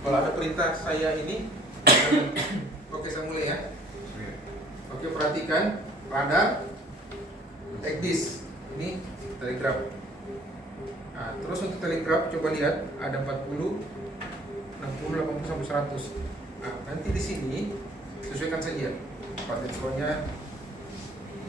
Kalau ada perintah saya ini, oke saya mulai ya. Oke, perhatikan radar, ECDIS, ini telegraf. Nah, terus untuk telegraf coba lihat ada 40, 60, 80 sampai 100. Nah, nanti di sini sesuaikan saja. Paket slownya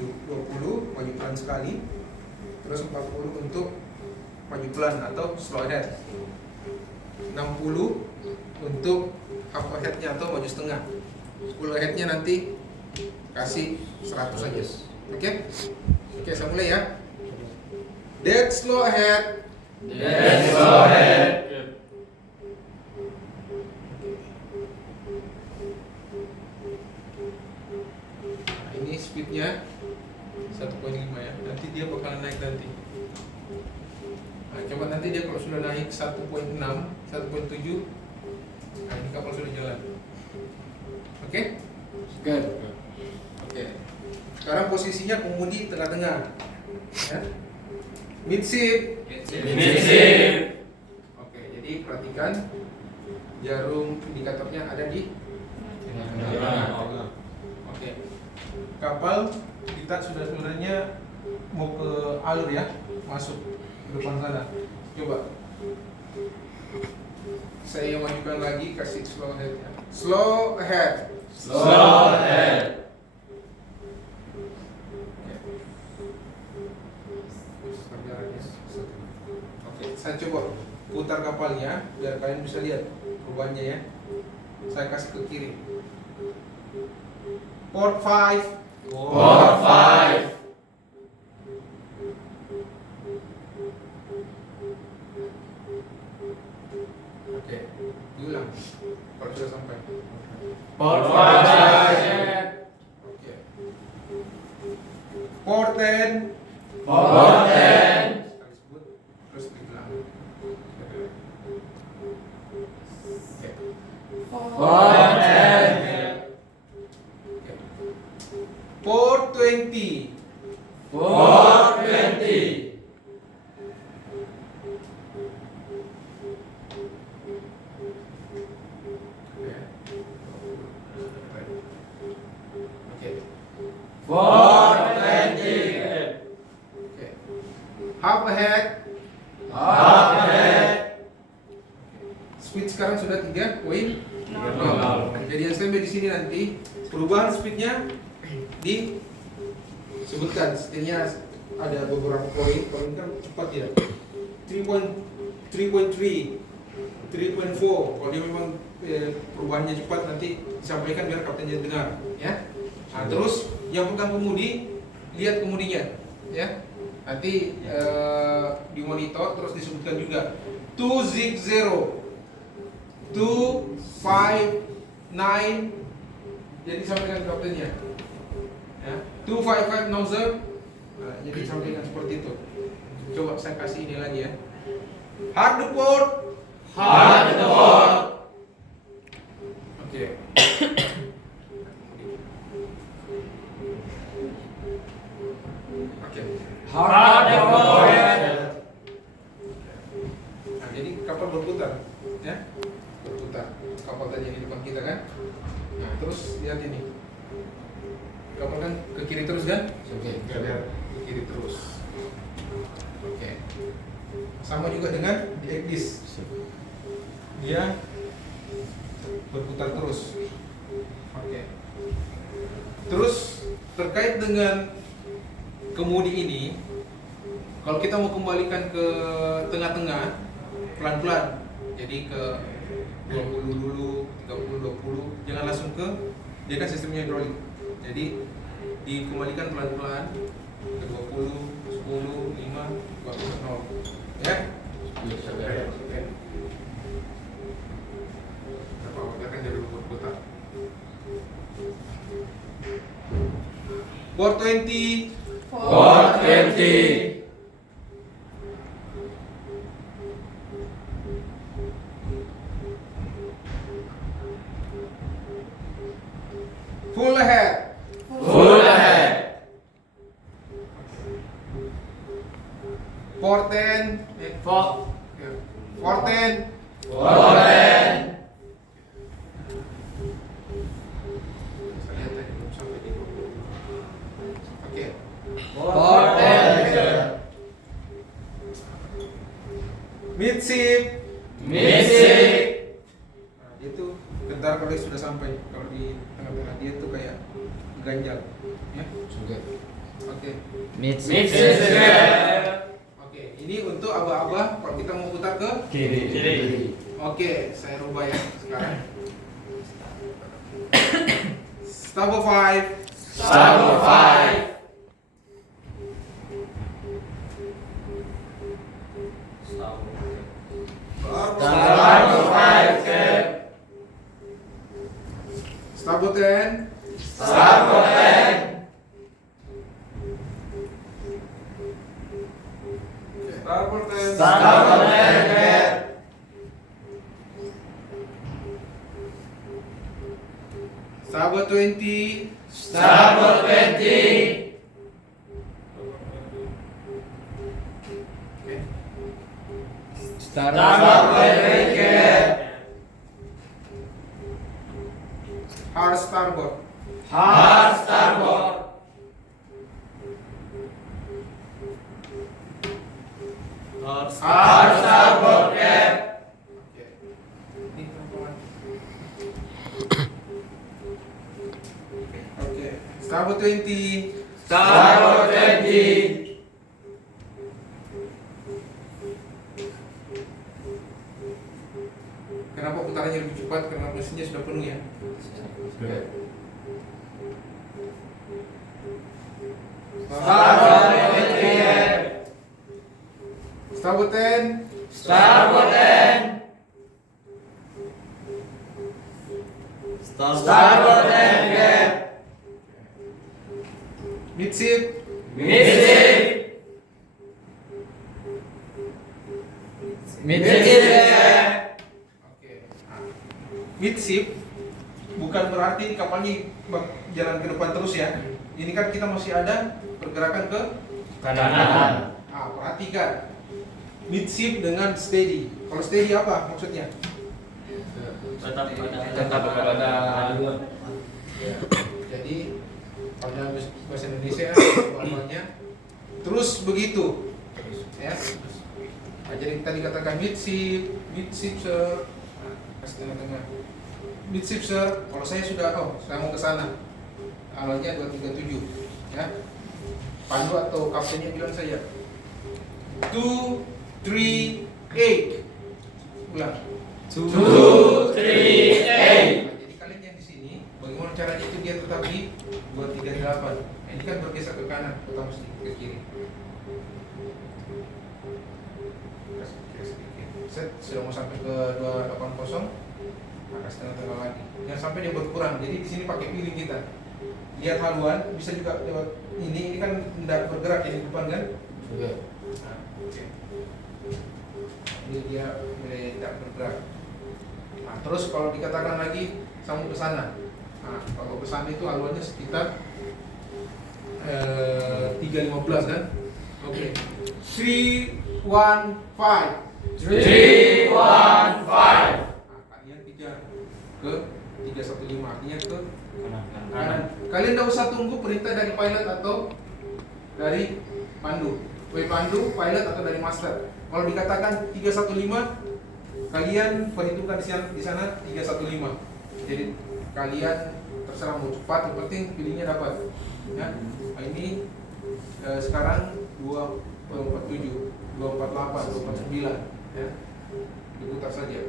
20 maju pelan sekali, terus 40 untuk maju pelan atau slow ahead, 60 untuk up ahead-nya atau maju setengah, 10 ahead-nya nanti kasih 100 saja. Oke? Oke, saya mulai ya. Dead slow ahead. Dead slow ahead. Nah, ini speednya 1.5 ya. Nanti dia bakalan naik nanti. Nah, coba nanti dia kalau sudah naik 1.6, 1.7, nah ini kapal sudah jalan. Oke? Good. Oke. Sekarang posisinya kemudi tengah-tengah. Ya. Midships. Midship. Oke, jadi perhatikan jarum indikatornya ada di Oke. Kapal kita sudah sebenarnya mau ke alur ya, masuk ke depan sana. Coba. Saya majukan lagi, kasih slow ahead ya. Slow ahead. Slow ahead. Oke, saya coba putar kapalnya biar kalian bisa lihat perubahannya ya. Saya kasih ke kiri. Port 5. Port 5. Oke, diulang. Kalau sudah sampai. Port 5. Oke. Port 10. Port 10. Sekali sebut, terus diulang. Oke. Port 10. Oke. Port 20. Port 20. Oke. Port 20. Oke. Half ahead. Half ahead. Speed sekarang sudah 3.0. Nol. Jadi yang sampai di sini nanti perubahan speednya disebutkan. Setidaknya ada beberapa poin. Poin kan cepat ya. 3.3, 3.4. Kalau dia memang perubahannya cepat nanti disampaikan biar kaptennya dengar. Ya. Nah, terus yang pegang kemudi lihat kemudinya. Ya. Nanti di monitor terus disebutkan juga 260. 2, 5, 9. Jadi sampaikan kaptennya. Ya. 255 nozzle. Nah, jadi sampaikan seperti itu. Coba saya kasih ini lagi ya. Hard the port. Hard the port. Oke. Oke. Hard the port. Nah, jadi kapal berputar, ya, berputar. Kapal tadi di depan kita kan. Nah, terus lihat ini. Kapal kan ke kiri terus kan? Oke. Kita lihat ke kiri terus. Oke. Sama juga dengan di ECDIS. Dia berputar terus. Oke. Terus terkait dengan kemudi ini, kalau kita mau kembalikan ke tengah-tengah pelan-pelan, jadi ke 20 dulu, 30, 20, jangan langsung ke, dia kan sistemnya hidrolik, jadi dikembalikan pelan-pelan ke 20, 10, 5, 20, 0 ya. Oke. Dia kan jadi berputar. Port 20. Port 20. Full ahead. Full ahead. Port 10. Port. Port 10. Port 10. Misi. Nah, dia tuh gentar kalau dia sudah sampai. Kalau di tengah-tengah dia tuh kayak ganjal, ya. Oke. Misi. Oke, ini untuk aba-aba kalau kita mau putar ke Kiri. Oke, saya rubah ya sekarang. Stable 5. Stable 5. Stable 5. Stable 10. Stable 10. Stable 10. Stable 10. Stable 20. Stable 20. Oke. Stable 20. Hard starboard. Hard starboard. Hard starboard cap. Oke. Ini pelan-pelan. Oke. Stable 20. Stable 20. Kenapa putarannya lebih cepat? Karena mesinnya sudah penuh ya. Starboard 20 cap. Starboard 10. Starboard 10. Starboard 10 cap. Midship. Midship. Midship cap. Oke. Midship bukan berarti kapalnya jalan ke depan terus ya. Ini kan kita masih ada pergerakan ke Kanan. perhatikan. Midship dengan steady. Kalau steady apa maksudnya? Tetap pada Ya. Jadi pada bahasa Indonesia namanya terus begitu. Ya. Nah, jadi tadi katakan midship sir. Nah, kasih tengah-tengah. Midship sir. Kalau saya mau ke sana. Alurnya 237 ya. Pandu atau kaptennya bilang saya 2, 3, 8. Ulang. 2, 3, 8. Jadi kalian yang di sini, bagaimana caranya itu dia tetap di 238. Nah, ini kan bergeser ke kanan, kita mesti ke kiri. Kasih kiri sedikit. Set, sudah mau sampai ke 280. Maka setengah-tengah lagi. Jangan sampai dia berkurang. Jadi di sini pakai piring kita. Lihat haluan, bisa juga lewat ini kan tidak bergerak ya di depan kan? Nah, oke. Ini dia mulai tidak bergerak. Nah, terus kalau dikatakan lagi sambung ke sana. Nah, kalau ke sana itu haluannya sekitar 315 kan? Oke. 3, 1, 5. 3, 1, 5. Nah, kalian kejar ke 315, artinya ke kanan. Kalian tidak usah tunggu perintah dari pilot atau dari pandu. Pandu, pilot atau dari master. Kalau dikatakan 315, kalian perhitungkan di sana 315. Jadi kalian terserah mau cepat, yang penting pilihnya dapat. Ya. Nah, ini sekarang 247, 248, 249 ya. Diputar saja.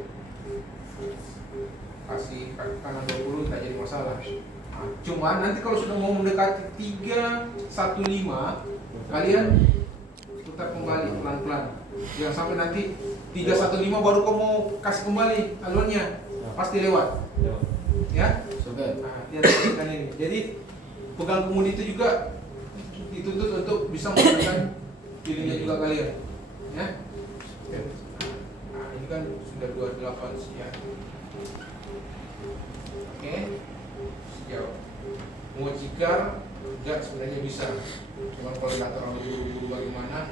Kasih kanan 20 tidak jadi masalah. Nah, cuman nanti kalau sudah mau mendekati 315, kalian putar kembali pelan-pelan. Jangan sampai nanti 315 baru kamu mau kasih kembali alurnya, pasti lewat. Ya? Nah, lihat ini. Jadi pegang kemudi itu juga dituntut untuk bisa menggunakan pilihnya juga kalian. Ya? Nah, ini kan sudah 28 ya. Oke, sejauh mau cikar enggak sebenarnya bisa, cuma kalau nggak terlalu buru-buru bagaimana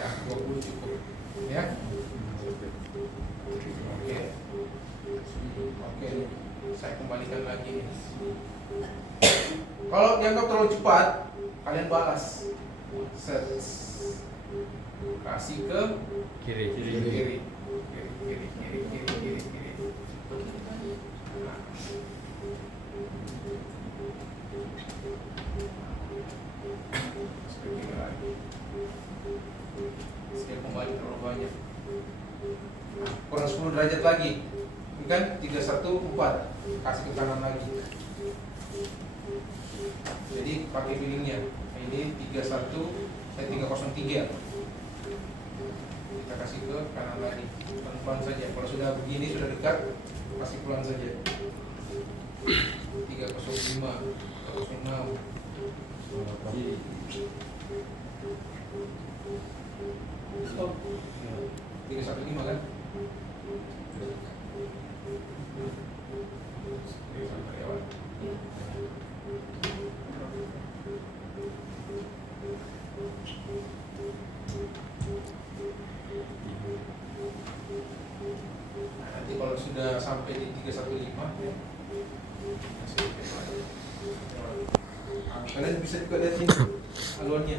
ya 20 cukup ya. Oke, saya kembalikan lagi. Kalau dianggap terlalu cepat, kalian balas set, kasih ke Kiri. kiri. derajat lagi. Ini kan 314, kasih ke kanan lagi. Jadi pakai feelingnya. Nah, ini 303. Kita kasih ke kanan lagi. Pelan-pelan saja. Kalau sudah begini, sudah dekat, kasih pelan saja. 305, 306. Stop. 315 kan? Nah, nanti kalau sudah sampai di 315 ya. Nah, kalian bisa juga lihat ini haluannya.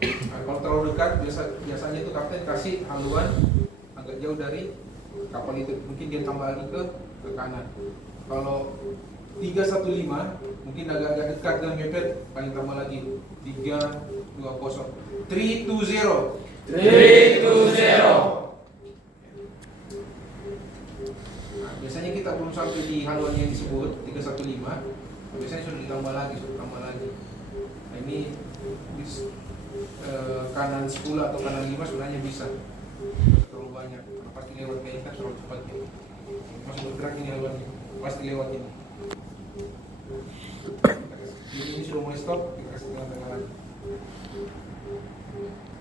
Nah, kalau terlalu dekat biasanya itu kapten kasih haluan agak jauh dari kapal itu, mungkin dia tambah lagi ke kanan. Kalau 315 mungkin agak dekat dan mepet, paling tambah lagi 320. 320. 320. Nah, biasanya kita belum sampai di haluan yang disebut 315, biasanya sudah ditambah lagi, Nah, ini kanan 10 atau kanan 5 sebenarnya bisa terlalu banyak, karena pasti lewat kayaknya kan terlalu cepat ya. Masuk bergerak ini haluannya, pasti lewat ini. Jadi ini sudah mulai stop, kita kasih tengah-tengah lagi.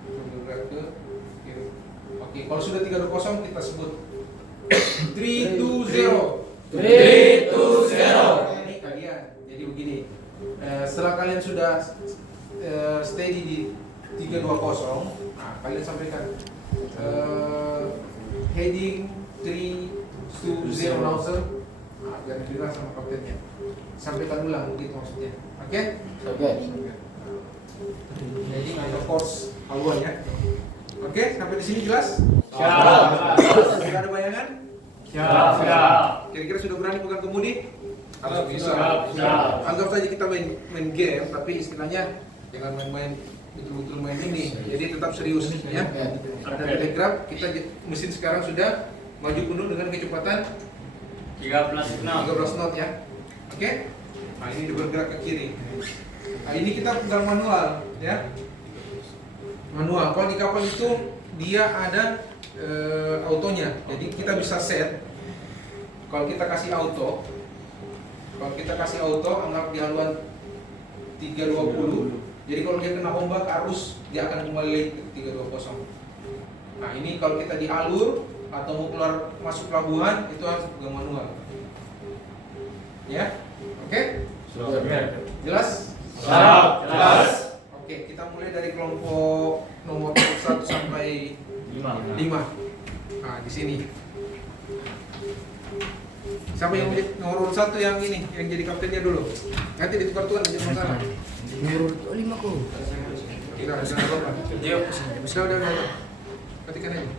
Bergerak ke kiri. Oke, kalau sudah 320 kita sebut 320. 320. Ini kalian. Jadi begini. Setelah kalian sudah steady di 320, nah, kalian sampaikan heading 320 nozzle. Nah, jangan bilang sama kaptennya. Sampaikan ulang begitu maksudnya. Oke? Oke. Jadi ada course haluan ya. Oke, sampai di sini jelas? Siap. Sudah ada bayangan? Siap. Kira-kira sudah berani pegang kemudi? Kalau bisa. Siap. Anggap saja kita main game, tapi istilahnya jangan main-main betul-betul main ini. Jadi tetap serius ya. Ada telegraf, kita mesin sekarang sudah maju penuh dengan kecepatan 13 13 knot ya. Oke? Nah, ini bergerak ke kiri. Nah, ini kita pegang manual ya. Manual. Kalau di kapal itu dia ada autonya. Jadi kita bisa set. Kalau kita kasih auto, anggap di haluan 320. Jadi kalau dia kena ombak arus, dia akan kembali lagi ke 320. Nah, ini kalau kita di alur atau mau keluar masuk pelabuhan itu harus pegang manual. Ya. Oke? Jelas? Jelas. Oke, kita mulai dari kelompok nomor 1 sampai 5. Nah, di sini. Siapa yang nomor 1 yang ini, yang jadi kaptennya dulu? Nanti ditukar-tukar aja masalah. Nomor 5 kok. Tidak, jangan lupa. Udah. Ketikkan aja.